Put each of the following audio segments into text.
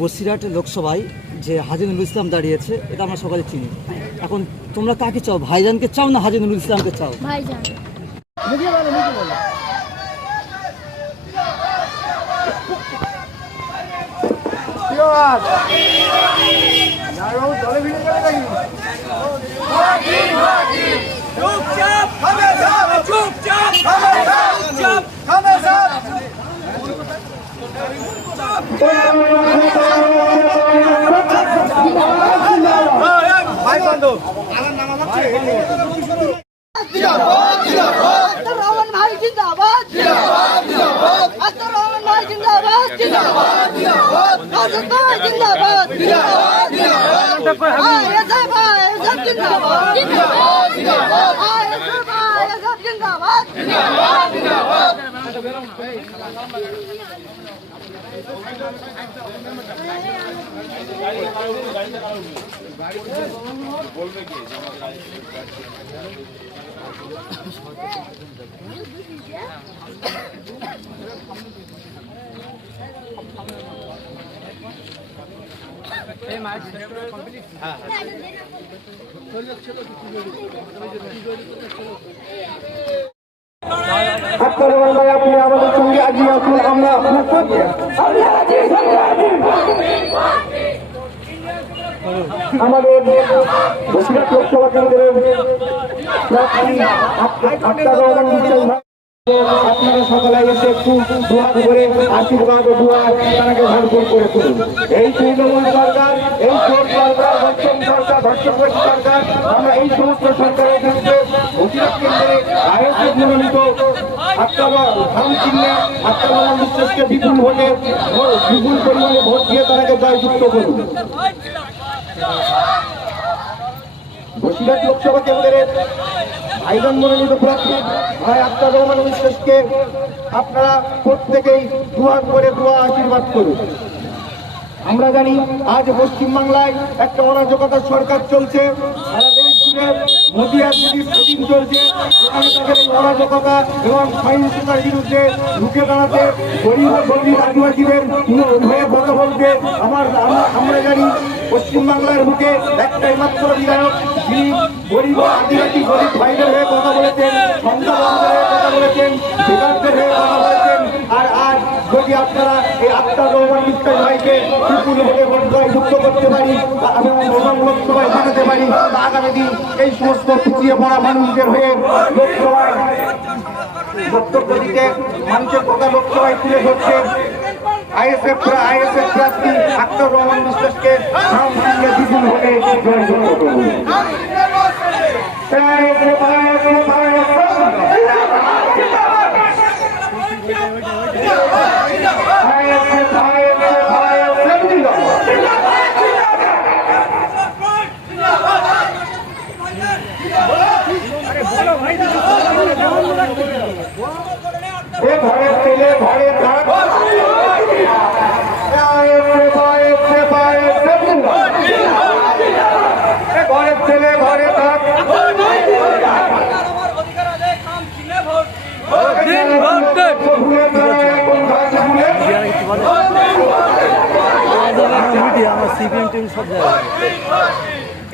বসিরহাট লোকসভায় যে হাজী নুরুল ইসলাম দাঁড়িয়েছে এটা আমরা সকালে চিনি। এখন তোমরা কাকে চাও, ভাইজানকে চাও না হাজী নুরুল ইসলামকে চাও? ভাইজান। রহমান ভাই জিন্দাবাদ, জিন্দাবাদ, জিন্দাবাদ। আসাদ রহমান ভাই জিন্দাবাদ, জিন্দাবাদ, জিন্দাবাদ। আসাদ ভাই জিন্দাবাদ, জিন্দাবাদ, জিন্দাবাদ। আসাদ ভাই আসাদ জিন্দাবাদ, জিন্দাবাদ, জিন্দাবাদ। আসাদ ভাই আসাদ জিন্দাবাদ, জিন্দাবাদ, জিন্দাবাদ। আপনার ভাই আপনি আমাদের সঙ্গে আজই আসুন, আমরা আমাদের বসিরহাট লোকসভা কেন্দ্রের আপনারা সকলে এসে একটু দোয়া করে আশীর্বাদ ও দোয়া তাকে ভরপুর করে তুলুন। এই তৃণমূল সরকার, এই চোর সরকার, ধর্ষণ সরকার, ধর্ষণ সরকার, আমরা এই সমস্ত সরকারের বিরুদ্ধে বসিরহাট কেন্দ্রে আয়োজিত মনোনীত বিশ্বাসকে বিপুল পরিমাণে ভোট দিয়ে তাকে জয়যুক্ত করুন। বসিরহাট লোকসভা কেন্দ্রের ভাইজান মনোনীত প্রার্থী ভাই আসাদ রহমান বিশ্বাসকে আপনারা প্রত্যেকেই দুয়ার করে দোয়া আশীর্বাদ করুন। আমরা জানি আজ পশ্চিমবাংলায় একটা অরাজকতার সরকার চলছে, সারা দেশ জুড়ে মোদী আর দিদির শুটিং চলছে। সেখানে তাদের এই অরাজকতা এবং সহিংসতার বিরুদ্ধে রুখে দাঁড়াতে গরিব ও গরিব আদিবাসীদের হয়ে কথা বলতে আমরা জানি পশ্চিমবাংলার বুকে একটাই মাত্র বিধায়ক যিনি গরিব আদিবাসী গরিব ভাইদের হয়ে কথা বলেছেন, সন্তানদের হয়ে কথা বলেছেন, বেকারদের হয়ে কথা বলেছেন। আর আজ যদি আপনারা এই আসাদ রহমান বিশ্বাস ভাইকে বিপুল ভোটে যুক্ত করতে পারি এবং লোকসভায় জানাতে পারি, আগামী দিন এই সমস্ত পিছিয়ে পড়া মানুষদের হয়ে লোকসভায় বক্তব্য দিতে মানুষের কথা লোকসভায় তুলে ধরছে আইএসএফ প্রার্থী আসাদ রহমান বিশ্বাসকে বিপুল ভোটে জয়যুক্ত করুন। ঘরে ছেলে ঘরে থাক, ঘরের ছেলে ঘরে থাক।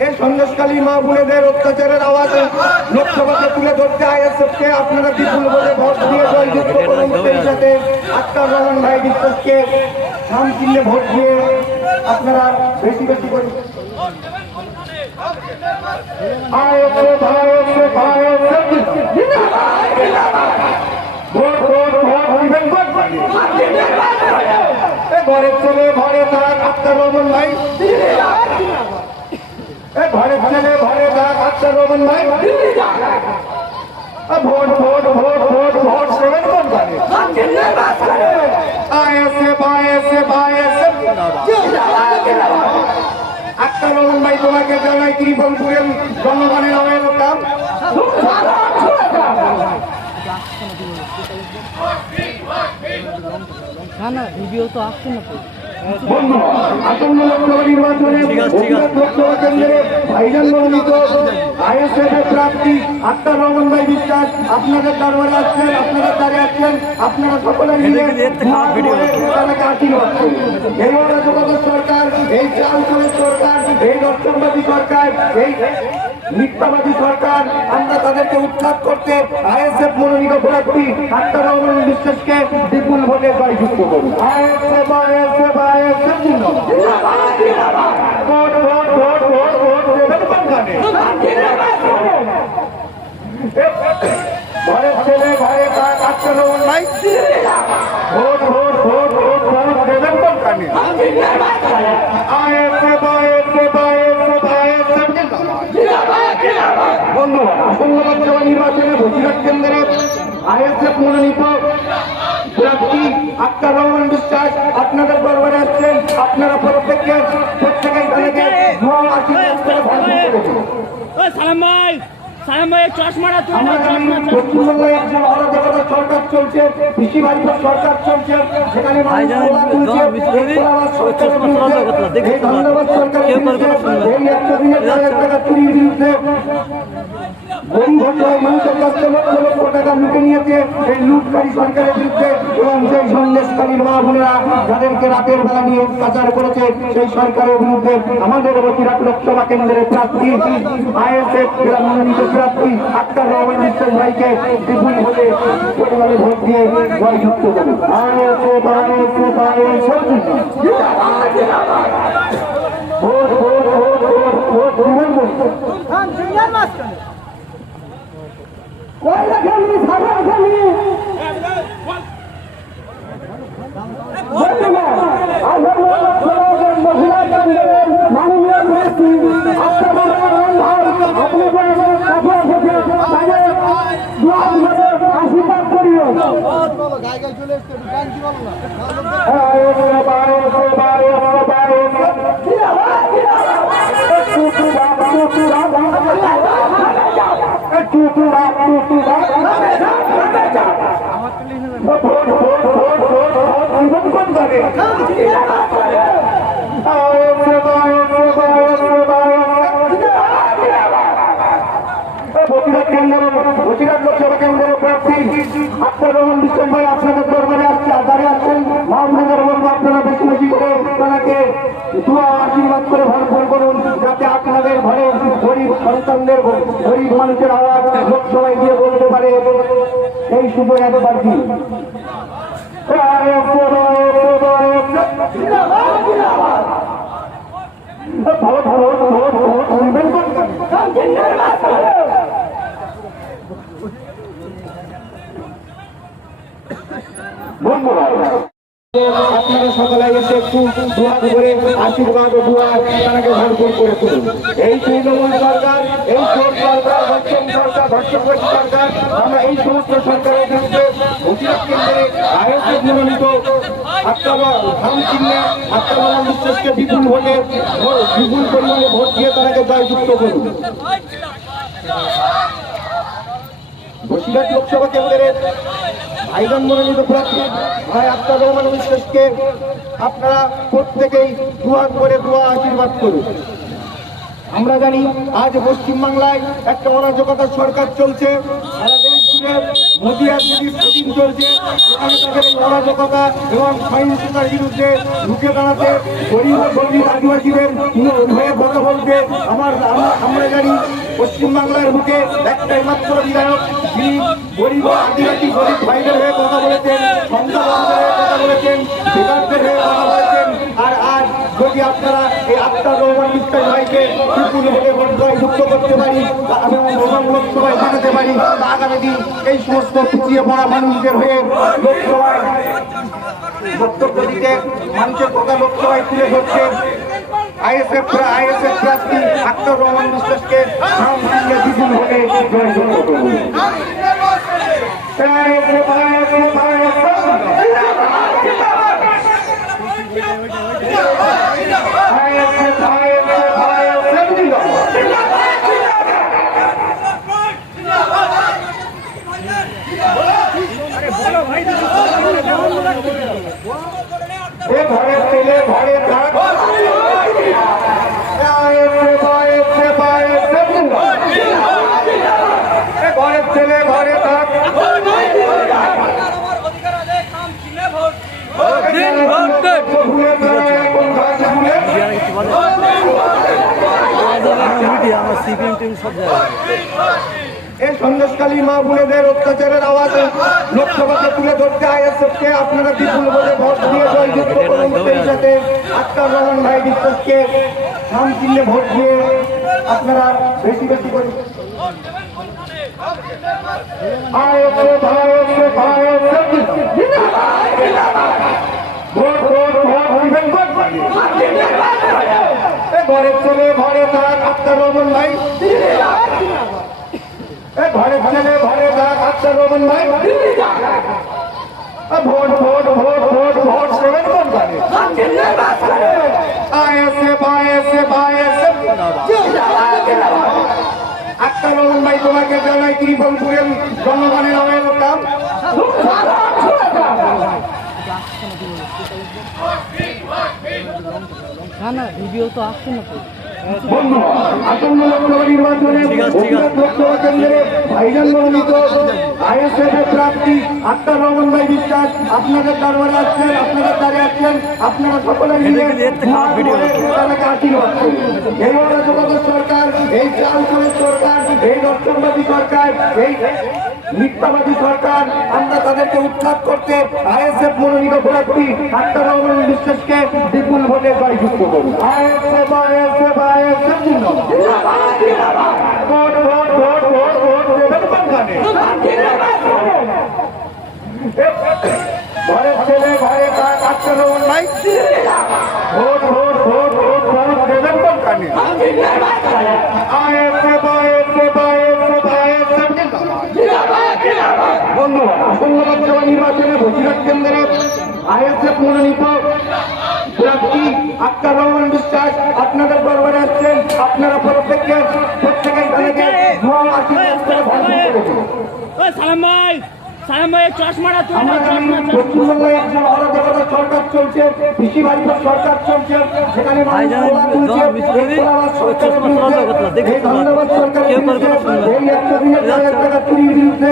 এই সন্ন্যাসকালী মা বোনেদের অত্যাচারের আওয়াজ লোকসভাতে তুলে ধরতে আইএসএফকে আপনারা বিপুল বলে ভোট দিয়ে জয়যুক্ত করুন। সেই সাথে আসাদ রহমান ভাই বিশ্বাসকে নাম চিহ্নে ভোট দিয়ে আপনারা বেশি বেশি করে ঘরের ছেলে ঘরে থাক আসাদ রহমান ভাই, ঘরে ছেলে ঘরে থাক আসাদ রহমান ভাই। Vote vote vote vote vote seven কোন করে আসাদ রহমান ভাই তোমাকে জানাই ত্রিভুবনপুরের জনগণের ওয়েলকাম। না ভিডিও তো আসছে না তো। বন্ধু আসন্ন লোকসভা নির্বাচনে বগুড়া লোকসভা কেন্দ্রে ভাইজান মনোনীত আইএসএফ এর প্রার্থী আক্তার রহমান ভাই বিশ্বাস আপনাদের দরবারে আসছেন, আপনাদের দ্বারে আসছেন। আপনারা সকলে মিলে তাদেরকে আশীর্বাদ করুন। এই অরাজকতার সরকার, এই চাল চোরের সরকার, এই রক্ষণবাদী সরকার, এই মিথ্যাবাদী সরকার, আমরা তাদেরকে উৎখাত করতে আইএসএফ মনোনীত প্রার্থী আক্তার রহমান বিশ্বাসকে বিপুল ভোটে জয়যুক্ত করুন। আইএসএফ আইএসএফ আইএসএফ জিন্দাবাদ। Vote vote vote vote vote দেবেন কোনখানে? ঘরে ছেলে ঘরে কাজ আক্তার রহমান ভাই vote vote vote vote vote দেবেন কোনখানে? আইএসএফ আইএসএফ আইএসএফ আইএসএফ জিন্দাবাদ। বন্ধুগণ আসন্ন লোকসভা নির্বাচনে বসিরহাট কেন্দ্রে আইএসএফ মনোনীত প্রার্থী আক্তার রহমান বিশ্বাস আপনাদের দরবারে আসছেন। আপনারা প্রত্যেকেই তাদেরকে আশীর্বাদ করে ভরপুর করেছেন। আমরা জানি পশ্চিমবঙ্গে একজন অরাজকতার সরকার চলছে, কৃষিবাদী সরকার চলছে, সেখানে মানুষ গোলা তুলছে। এই ধন্যবাদ সরকারের বিরুদ্ধে, এই 100 দিনের 4,000 টাকা চুরির বিরুদ্ধে, গরিব অসহায় মানুষের কাছ থেকে লক্ষ লক্ষ টাকা লুটে নিয়েছে এই লুটকারী সরকারের বিরুদ্ধে, এবং সেই সন্দেশকারী মা বোনেরা যাদেরকে রাতের বেলা নিয়ে অত্যাচার করেছে সেই সরকারের বিরুদ্ধে আমাদের বসিরহাট লোকসভা কেন্দ্রের প্রার্থী আইএসএফ মনোনীত প্রার্থী আক্তার রহমান বিশ্বাস ভাইকে বিপুল ভোটে পরিমাণে ভোট দিয়ে জয়যুক্ত করুন। ISF ISF ISF vote vote vote vote vote Koylakhali Sagarkhali মহিলা কেন্দ্রের মাননীয় প্রার্থী আক্তার রহমান ভাই আশীর্বাদ করিও। বসিরহাট লোকসভা কেন্দ্রের প্রার্থী আক্তার রহমান বিশ্বাস ভাই আপনাদের দরবারে দাঁড়িয়ে আসছেন। মাহমুদের বলবো আপনারা বেশি বেশি করে তাকে দোয়া আশীর্বাদ করে ভরপুর করুন, যাতে আপনাদের ঘরে গরিব সন্তানদের গরিব মানুষের আওয়াজ লোকসভায় গিয়ে বলতে পারে। এই সুযোগ একবার দিন। ভোট ভোট ভোট ভোট শুনবেন বন্ধুরা, আপনারা সকালে এসে একটু দোয়া করে আশীর্বাদ ও দোয়া তাকে ভরপুর করে তুলুন। এই তৃণমূল সরকার, এই চোর সরকার, ধর্ষণ সরকার, ধর্ষণকারী সরকার, আমরা এই সমস্ত সরকারের বিরুদ্ধে বসিরহাট কেন্দ্রে আইএসএফ মনোনীত আক্তার রহমান বিশ্বাসকে বিপুল পরিমাণে ভোট দিয়ে তাকে জয়যুক্ত করুন। বসিরহাট লোকসভা কেন্দ্রের ভাইজান মনোনীত প্রার্থী ভাই আক্তার রহমান বিশ্বাসকে আপনারা প্রত্যেকেই দুয়ার করে দোয়া আশীর্বাদ করুন। আমরা জানি আজ পশ্চিমবাংলায় একটা অরাজকতার সরকার চলছে, সারা দেশ জুড়ে মোদী আর মোদীর শুটিং চলছে। সেখানে তাদের এই অরাজকতা এবং সহিংসতার বিরুদ্ধে রুখে দাঁড়াতে গরিব আদিবাসীদের হয়ে কথা বলতে আমরা জানি পশ্চিমবাংলার বুকে একটাই মাত্র বিধায়ক, যিনি গরিব আদিবাসী গরিব ভাইদের হয়ে কথা বলেছেন, সন্তানদের হয়ে কথা বলেছেন, বেকারদের হয়ে কথা বলেছেন। আর আজ যদি আপনারা এই আক্তার রহমান বিশ্বাস ভাইকে বিপুল ভোটে জয়যুক্ত করতে পারি এবং লোকসভায় পাঠাতে পারি, আগামী দিন এই সমস্ত পিছিয়ে পড়া মানুষদের হয়ে লোকসভায় বক্তব্য দিতে মানুষের কথা লোকসভায় তুলে ধরছে আইএসএফ প্রার্থী আক্তার রহমান বিশ্বাসকে বিপুল ভোটে জয়যুক্ত করুন। ঘরের ছেলে মিডিয়ারা কিছু বলে মিডিয়া আমার সিপিএম টিম সব জায়গায় এই সন্দেশকালী মা বোনেদের অত্যাচারের আওয়াজ লোকসভাতে তুলে ধরতে আইএসএফকে আপনারা বিপুল বলে ভোট দিয়ে জয়যুক্ত করুন। সেই সাথে আক্তার রহমান ভাই বিশ্বাসকে নাম চিহ্নে ভোট দিয়ে আপনারা বেশি বেশি করে ISF ISF ISF vote vote vote দিবেন ভোট ঘরের ছেলে ঘরে থাক আক্তার রহমান ভাই ঘরে ছেলে ঘরে থাক আক্তার রহমান ভাই vote vote vote vote vote দেবেন কোন ঘরে ISF ISF ISF Akhtar Rahman ভাই তোমাকে জানাই ত্রিপুরের জনগণের ওয়েলকাম। না না ভিডিও তো আসছে না তো বন্ধু আসন্ন লোকসভা নির্বাচনে লোকসভা কেন্দ্রে ভাইজান মনোনীত আইএসএফ এর প্রার্থী আক্তার রহমান ভাই বিশ্বাস আপনাদের দরবারে আসছেন, আপনাদের দ্বারে আসছেন, আপনারা সকলে মিলে তাদেরকে আশীর্বাদ করুন। এই অরাজকতার সরকার, এই চাল চোরের সরকার, এই দর্শনবাদী সরকার, এই মিথ্যাবাদী সরকার, আমরা তাদেরকে উৎখাত করতে আইএসএফ মনোনীত প্রার্থী আক্তার রহমান বিশ্বাসকে বিপুল ভোটে জয়যুক্ত করুন। ISF ISF ISF vote vote vote vote vote দেবেন কোনখানে? ঘরে ছেলে ঘরে কাজ আক্তার রহমান ভাই vote vote vote vote vote দেবেন কোনখানে? আইএসএফ আইএসএফ আইএসএফ আইএসএফ বন্ধু আসন্ন লোকসভা নির্বাচনে বসিরহাট কেন্দ্রে আইএসএফ মনোনীত প্রার্থী আক্তার রহমান বিশ্বাস আপনাদের দরবারে আসছেন, আপনারা প্রত্যেকেই তাদেরকে আশীর্বাদ করে ভোট দেবেন। সালাম ভাই চশমাটা আমরা জানি পশ্চিমবঙ্গে একজন অরাজকতার সরকার চলছে, কৃষি বাড়ির সরকার চলছে, সেখানে মানুষ গোলা তুলছে, এই ধন্যবাদ সরকারের বিরুদ্ধে, এই ধন্যবাদ সরকারের বিরুদ্ধে, এই 100 টাকা চুরির বিরুদ্ধে,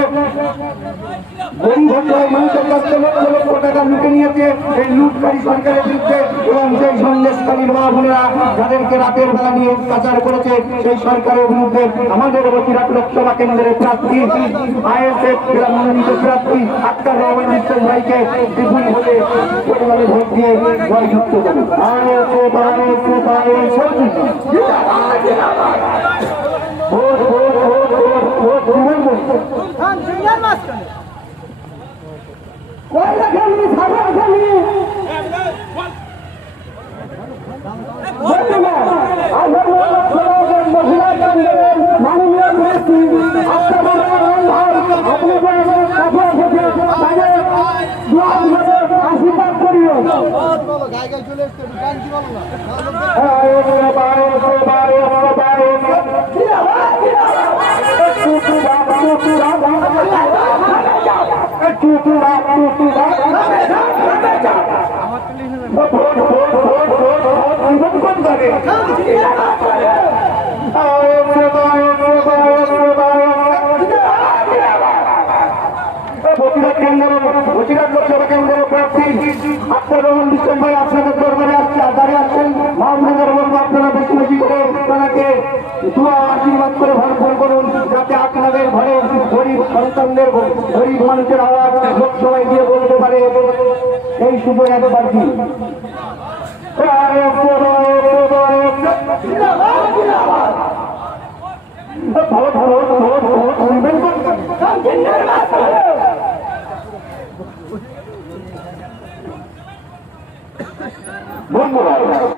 গরিব অসহায় মানুষের কাছ থেকে লক্ষ লক্ষ টাকা লুটে নিয়েছে এই লুটকারী সরকারের বিরুদ্ধে এবং সেই সন্দেশকারীর মা বোনেরা যাদেরকে রাতের বেলা নিয়ে অত্যাচার করেছে সেই সরকারের বিরুদ্ধে আমাদের বসিরহাট লোকসভা কেন্দ্রের প্রার্থী আইএসএফ মনোনীত প্রার্থী আক্তার রহমান বিশ্বাস ভাইকে বিপুল ভোটে পরিবারে ভোট দিয়ে জয়যুক্ত করুন। ISF ISF ISF vote vote vote vote vote Koylakhali Sagarkhali মহিলা কেন্দ্রের মাননীয় প্রার্থী আক্তার রহমান ভাই আশীর্বাদ করিও। বসিরহাট লোকসভা কেন্দ্রের প্রার্থী আক্তার রহমান বিশ্বাস ভাই আপনাদের দরবারে দাঁড়িয়ে আসছেন। মাহমুদের বলবো আপনারা বেশি বেশি করে তাকে দোয়া আশীর্বাদ করে ভরপুর করুন যাতে আপনাদের ঘরে গরিব সন্তানদের গরিব মানুষের আওয়াজ লোকসভায় গিয়ে বলতে পারে এই শুধু একবার কি ভোট ভোট ভোট ভোট বন্ধুরা